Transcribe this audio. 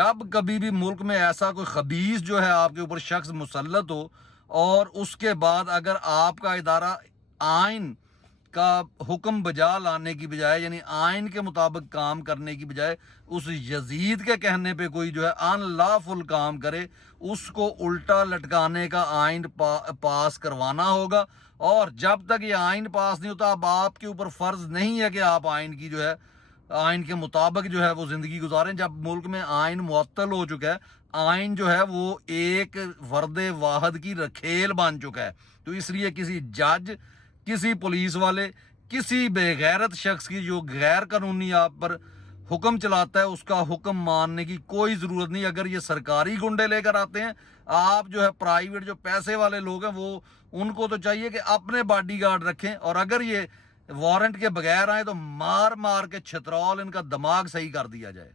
جب کبھی بھی ملک میں ایسا کوئی خبیث جو ہے آپ کے اوپر شخص مسلط ہو، اور اس کے بعد اگر آپ کا ادارہ آئین کا حکم بجا لانے کی بجائے، یعنی آئین کے مطابق کام کرنے کی بجائے اس یزید کے کہنے پہ کوئی جو ہے ان لافل کام کرے، اس کو الٹا لٹکانے کا آئین پاس کروانا ہوگا۔ اور جب تک یہ آئین پاس نہیں ہوتا، اب آپ کے اوپر فرض نہیں ہے کہ آپ آئین کی جو ہے آئین کے مطابق جو ہے وہ زندگی گزاریں۔ جب ملک میں آئین معطل ہو چکا ہے، آئین جو ہے وہ ایک فرد واحد کی رکھیل بن چکا ہے، تو اس لیے کسی جج، کسی پولیس والے، کسی بے غیرت شخص کی جو غیر قانونی آپ پر حکم چلاتا ہے، اس کا حکم ماننے کی کوئی ضرورت نہیں۔ اگر یہ سرکاری گنڈے لے کر آتے ہیں، آپ جو ہے پرائیویٹ جو پیسے والے لوگ ہیں، وہ ان کو تو چاہیے کہ اپنے باڈی گارڈ رکھیں، اور اگر یہ وارنٹ کے بغیر آئے تو مار مار کے چھترول ان کا دماغ صحیح کر دیا جائے۔